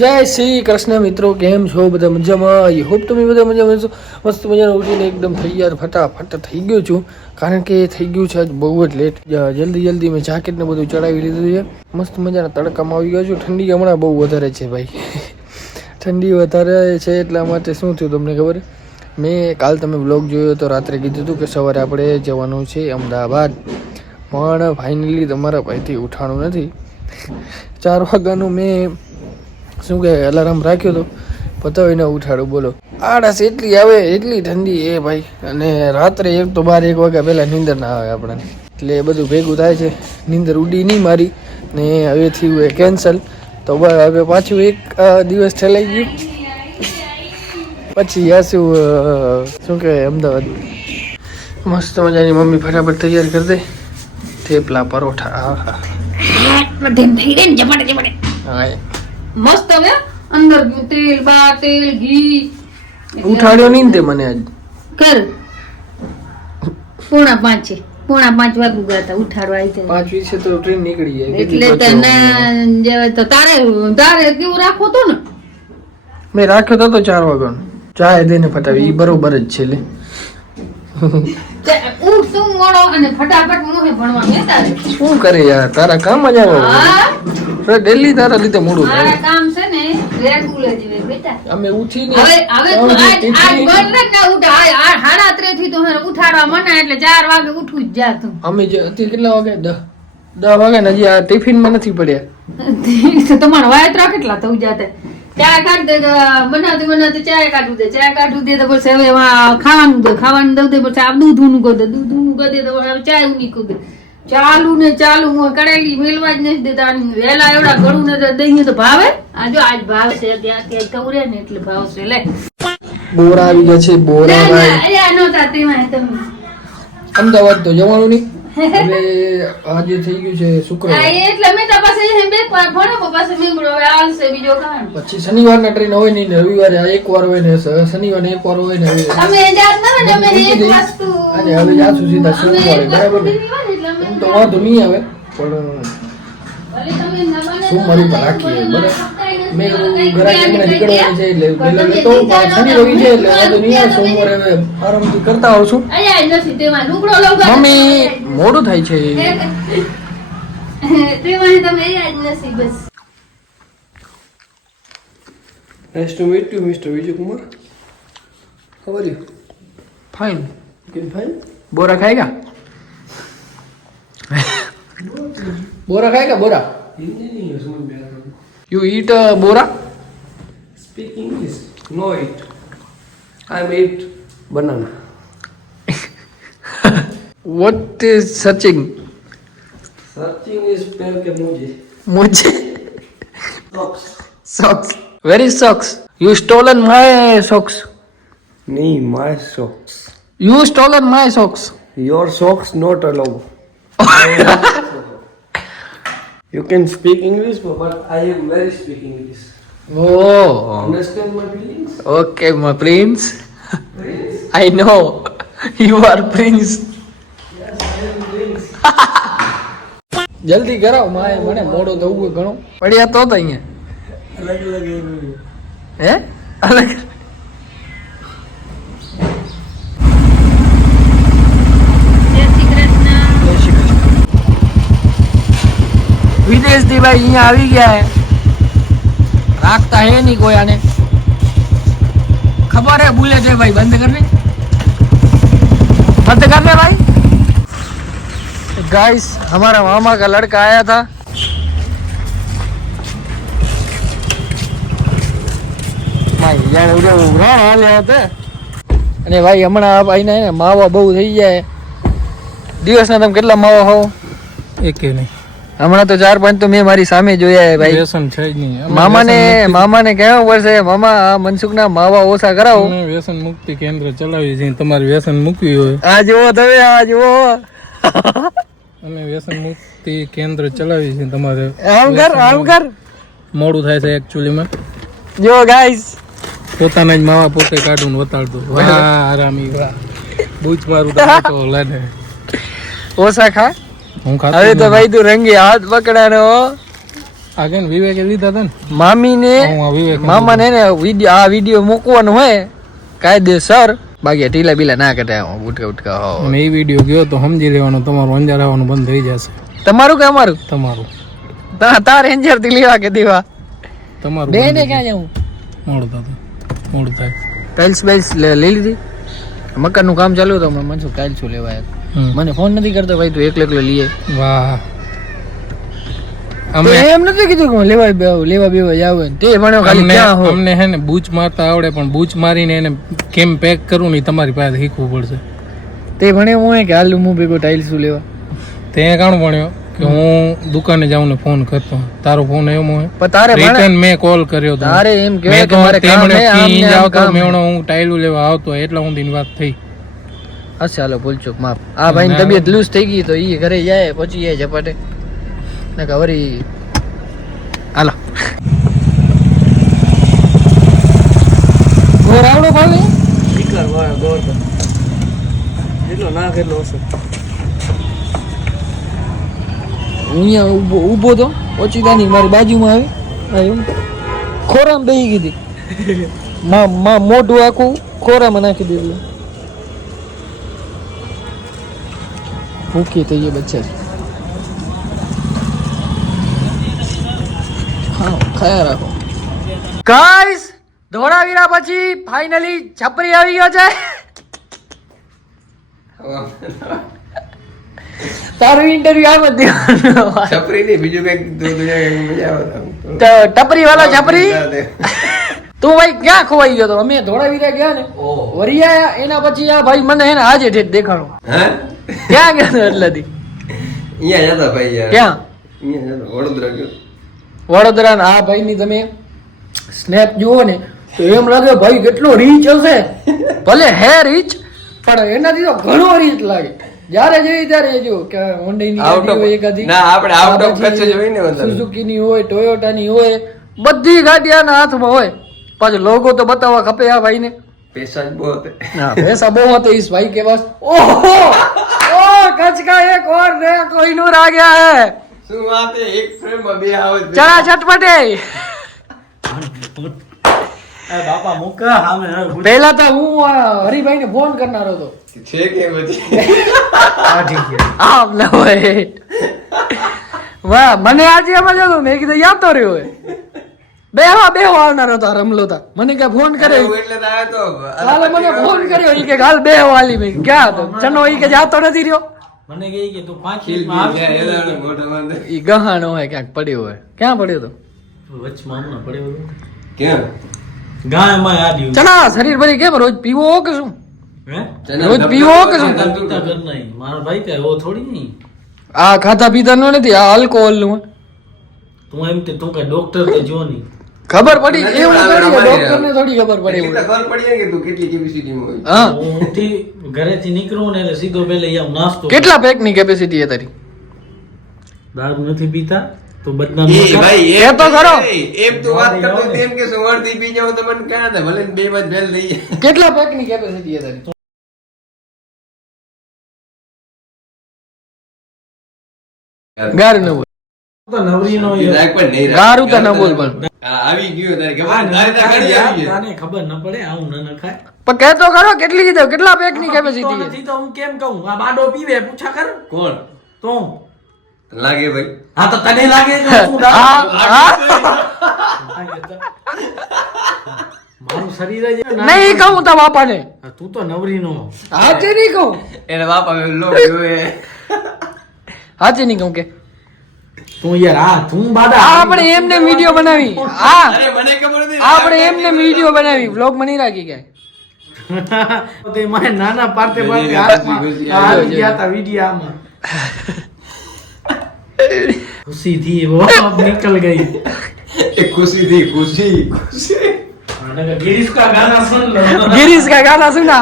જય શ્રી કૃષ્ણ મિત્રો, કેમ છો બધા? મજામાં? આઈ હોપ તમે બધા મજામાં છો. મસ્ત મજાનો ઉઠીને એકદમ તૈયાર ફટાફટ થઈ ગયો છું, કારણ કે થઈ ગયું છે આજ બહુ જ લેટ. જલ્દી મેં જાકેટ ને બધું ચડાવી લીધું છે. મસ્ત મજાના તડકામાં આવી ગયો છું. ઠંડી હમણાં બહુ વધારે છે ભાઈ. ઠંડી વધારે છે એટલા માટે શું થયું તમને ખબર? મેં કાલ તમે બ્લોગ જોયો તો રાત્રે કીધું હતું કે સવારે આપણે જવાનું છે અમદાવાદ, પણ ફાઇનલી તમારા ભાઈથી ઉઠાણું નથી. 4 વાગ્યાનું મેં શું કે અલાર્મ રાખ્યો હતો, પતાવીને ઉઠાડું. બોલો, આળસ એટલી આવે, એટલી ઠંડી એ ભાઈ. અને રાત્રે એક તો 1 વાગ્યા પહેલાં નીંદર ના આવે આપણને, એટલે એ બધું ભેગું થાય છે. નીંદર ઉડી નહીં મારી ને હવે થયું એ કેન્સલ. તો હવે પાછું એક દિવસ ઠેલાઈ ગયું, પછી આશું શું કહેવાય અમદાવાદ. મસ્ત મજાની મમ્મી ફટાફટ તૈયાર કરી દે. થેપલા પરોઠા, હા મસ્ત. હવે અંદર તેલ, બહાર તેલ, ઘી. ઉઠાડ્યો નહીં તે મને આજ. કર 4:45 છે. 4:45 વાગુ ગયા ઉઠાડવા આવી. 5:20 તો ટ્રેન નીકળી જાય, એટલે તને જેવા તો તારે કેવું રાખવો તો ને. મેં રાખ્યો તો 4 વાગ્યાનો. ચાય દઈને ફટાવી, ઈ બરોબર જ છે. લે ઉઠ તું મોડો અને ફટાફટ મોહે ભણવા બેસા. શું કરે યાર, તારા કામ જ આવે. ડેલી તારા લીધે મોડું થાય. મારા કામ છે ને રેગ્યુલર જીવે બેટા. અમે ઉઠીને હવે તો આજ બંધ ને ઉઠ. આ 3:30 થી તો ઉઠાડવા મના, એટલે 4 વાગે ઉઠવું જ જા તું. અમે જે અત્યારે કેટલા વાગે? 10 વાગે ને હજી આ ટિફિન માં નથી પડ્યા. તમારો વાયતરા કેટલા થયું જાતે? ચા કાઢ દે, બનાવતી ચા કાઢું દે, ચા કાઢું દે તો પછી હવે ખાવાનું દઉં દે, પછી આ દૂધ ઊનું કરી દે, દૂધ ઊનું કરી દે તો હવે ચા ઊની કરી દે. ચાલુ ને ચાલુ હું કડાઈ મેલવા જ નથી દેતા. વહેલા એવડા ઘણું ને દહીં તો ભાવે. આ જો આજ ભાવ છે, ત્યાં કવરે ને એટલે ભાવ છે. લે બોરા આવી ગયા છે, બોરા ભાઈ. નહોતા તેમાં તમે અમદાવાદ તો જવાનું નહીં. હવે આજે થઈ ગયું છે શુક્રવાર, એટલે મેં તો પાસે બે ભણો પાસે મેંગડો હવે આવશે બીજો કામ. પછી શનિવારના ટ્રેન હોય નહીં ને રવિવારે એક વાર હોય ને શનિવારે એક વાર હોય ને. અમે જાત ન ને અમે એક વસ્તુ આજે હવે જાશું સીધા સોમવારે, બરાબર ને? તો વાંધો નહીં આવે, પણ સોમવારે પર રાખીએ, બરાબર? મેં ઘરાકી મને નીકળવાની છે એટલે લેતો શનિ રવિ છે એટલે વાંધો નહીં આવે. સોમવારે હવે આરામથી કરતા આવું છું. મમ્મી મોડું થાય છે. Nice to meet you, Mr. Vijay Kumar. How are you? Fine. You fine? बोरा खाएगा? बोरा खाएगा? बोरा? You eat Bora? Speak English. No eat. I'm eat banana. What is searching? Searching is spell के मुझे. मुझे Socks. socks. Where is socks? You stolen my socks. नहीं, my socks. You stolen my socks. Your socks not allowed. You can speak English, but I am very speak English. Oh. Understand my feelings? Okay, my prince. Prince? I know. You are prince. Yes, I am prince. જલ્દી કરાવ, my મને મોડો થવું ઘણો. પડ્યા તો અહીંયા अलग अलग હે અલગ. વિદેશથી ભાઈ અહીંયા આવી ગયા હે, રાખતા હે નહીં કોઈ આને. ખબર હે ભૂલે છે ભાઈ. બંધ કર દે, બંધ कर दे भाई. गाइस हमारा मामा का लड़का आया था. અને ભાઈ હમણાં ભાઈને માવા બહુ થઈ જાય. દિવસના તમે કેટલા માવા ખાઓ? એકે નહીં. હમણાં તો 4-5 તો મેં મારી સામે જોયા હે ભાઈ. વ્યસન છે જ નહીં. મામાને કહેવું પડશે, મામા આ મનસુખના માવા ઓછા કરાવો. અમે વ્યસન મુક્તિ કેન્દ્ર ચલાવી છે. તમારે વ્યસન મૂકવી હોય આ જુઓ તમે, આ જુઓ. અમે વ્યસન મુક્તિ કેન્દ્ર ચલાવી છે. તમારે આમ કર. મોડું થાય છે એકચ્યુઅલીમાં. જો ગાઈસ, પોતાના જ માવા પોતે કાઢું ને વતાડતું. વાહ આરામી વાહ. બૂચ મારું તો લાને ઓછા ખા. હું ખાતો હવે તો ભાઈ તું રંગી હાથ પકડાનો. આ કે વિવેકે લીધા હતા ને મામીને હું આ વિવેક મામાને ને વિડીયો મૂકવાનો હોય કાયદેસર, બાકી ટીલા બીલા ના કટાય ઉટકા ઉટકા હો. અને એ વિડીયો ગયો તો સમજી લેવાનું તમારું અંજાર આવવાનું બંધ થઈ જશે. તમારું કે અમારું? તમારું તારે એન્જર થી લેવા કે દેવા તમારું બે ને ક્યાં જાઉં? મોડું થાય. ટાઇલ્સ બેલ્સ લઈ લીધી, મકાન નું કામ ચાલુ હતું, મને શું ટાઇલ્સ લેવા મને ફોન નથી કરતો ભાઈ, તું એકલો લઈએ. વાહ અમે એમ નથી કીધું કે લેવા બેવા જાવ તે ભણ્યો ખાલી ક્યાં હો. અમને હે ને બૂચ મારતા આવડે, પણ બૂચ મારીને એને કેમ પેક કરવું ને તમારી પાસે શીખવું પડશે. તે ભણ્યો હું કે હાલ હું ભેગો ટાઇલ્સ લેવા. તે કાણ ભણ્યો કે હું દુકાને જાઉં ને ફોન કરતો, તારો ફોન એવો હોય પણ તારે રિટર્ન મેં કોલ કર્યો તો તારે એમ કે મેં તો મારે કામ હે, આમ ને આમ કામ હે. હું ટાઈલું લેવા આવતો એટલે હું દિન વાત થઈ. હા ચાલો ભૂલચૂક માફ. આ ભાઈ ની તબિયત લૂઝ થઈ ગઈ તો ઈ ઘરે જાય પછી જાય ઝપાટે ને વરી હાલો ગોર આવડો ભાવે સ્પીકર વાળો ગોળ એટલો ના કેટલો હશે. હું અહીંયા ઊભો તો ઓચિતાની મારી બાજુમાં આવી ખોરામાં બેસી ગઈ હતી. મોઢું આખું ખોરામાં નાખી દીધું. ભૂખી થઈ ગઈ બચ્ચા. હા ખાયા રાખો ગાઈસ. ધોળાવીરા પછી ફાઇનલી છપરી આવી ગયો છે. તારું ઇન્ટરવ્યુ આમ જ દેવાનું. છપરી નહીં બીજું કઈક મજા આવે. તો ટપરી વાળા છપરી તું ભાઈ ક્યાં ખોવાઈ ગયો તો? અમે ધોળાવીરા ગયા ને વરી આયા, એના પછી આ ભાઈ મને એને આજે ઠેઠ દેખાણો. હા ક્યાં ગયા તો એટલેથી? અહીંયા જતા ભાઈ યાર. ક્યાં? અહીંયા જતા વડોદરા ગયો. વડોદરા. આ ભાઈ ની તમે સ્નેપ જુઓ ને તો એમ લાગે ભાઈ કેટલો રીચ હશે. ભલે હે રીચ પણ એનાથી તો ઘણો રીચ લાગે. જ્યારે જોઈ ત્યારે જો કે હોન્ડાની ગાડી હોય એકાદી, ના આપણે આઉટ ઓફ કચ્છ જોઈને વધારે. સુઝુકીની હોય, ટોયોટાની હોય, બધી ગાડી આના હાથમાં હોય. પાછો લોગો તો બતાવવા ખપે આ ભાઈને. पैसा જ બહુ હતા. हाँ पैसा बहुत है इस भाई के पास. ओहो ओ कच का एक और नया कोहिनूर आ गया है. શું વાત છે, એક ફ્રેમ માં બે આવે છે. चला चटपटे. બાપા મુકા સામે पहला तो હું હરિભાઈ ને ફોન કરનારો હતો. છે કે પછી હા ઠીક છે. આમ ના હોય. વાહ મને આજે એમ જ હતું, મેં કીધું યાદ તો રહ્યો હોય. બેહો આવનારો હતો રમલો તા. મને કે ફોન કરે એટલે તો આવ્યો તો. કાલે મને ફોન કર્યો ઈ કે હાલ બેહો વાલી મેં ક્યાં હતો ચનો ઈ કે જાતો નથી રહ્યો. મને કહી કે તું 5 ખીલ મિનિટમાં બી આવીશ. જાય એલાનો મોઢો વાંધો. ઈ ગહાણો હોય ક્યાંક પડ્યો હોય. ક્યાં પડ્યો તો? વચમાં હમણાં પડ્યો હતો. કેમ ગાયમાં યાદ ચના શરીર ભરી કેમ રોજ પીવો કે શું? હે રોજ પીવો કે શું? પીતા કર નહીં મારો ભાઈ કે એવો થોડી નહીં. આ ખાતા પીતા નો નથી, આ આલ્કોહોલ નું. તું એમ કે તું કઈ ડોક્ટર તો જો નહીં. ખબર પડી નથી એવું પણ થોડી અમારે ડોક્ટર ને થોડી ખબર પડે એટલી એવું. તો ખબર પડી જાય કે તું કેટલી કેપેસિટી માં હોય. હા હું ઊંઘથી ઘરેથી નીકળું ને એટલે સીધો પહેલે અહીંયા નાસ્તો. કેટલા પેક ની કેપેસિટી છે તારી? દારૂ નથી પીતા તો બદનામ ન એ કર. ભાઈ એ તો ખરો. એમ તું વાત કરતો તેમ કે સવારથી પી જાવ તો મને ક્યાં થાય ભલે બે બાદ બેલ થઈ જાય. કેટલા પેક ની કેપેસિટી છે તારી? ગારું ન બોલ. તો નવરીનો એ. રાખ પણ નહીં રાખ. ગારું તો ન બોલ પણ. હા, આવી ગયું તારે ખબર આ તારે તો ઘડી આવી ગયું. તાને ખબર ન પડે આવું ન નખાય. પણ કહેતો ખરો કેટલી કીધું કેટલા પેક ની કેપેસિટી છે? નથી તો હું કેમ કહું આ બાડો પીવે પૂછા કર કોણ તો લાગે ભાઈ? હા તો તને લાગે કે શું હા દારૂ? હા મારું શરીર જ ના- નહીં કહું તા બાપા ને. હા, તું તો નવરીનો. હાચે નહીં કહું. એના બાપા લોક જોવે. હાચે નહીં કહું કે તું યાર આ તું બાડા આપણે એમને વિડીયો બનાવી. હા અરે મને ખબર નથી. આપણે એમને વિડીયો બનાવી વ્લોગ માં નહીં રાખી ગયા. તે મારે નાના પાર્ટે પાર્ટે ઘુસી હાથમાં ઘુસી આવી ગયા તા વિડીયામાં. ખુશી થી वो अब निकल गई. એ ખુશી થી ખુશી ખુશી. गिरीश का गाना सुन लो. गिरीश का गाना सुना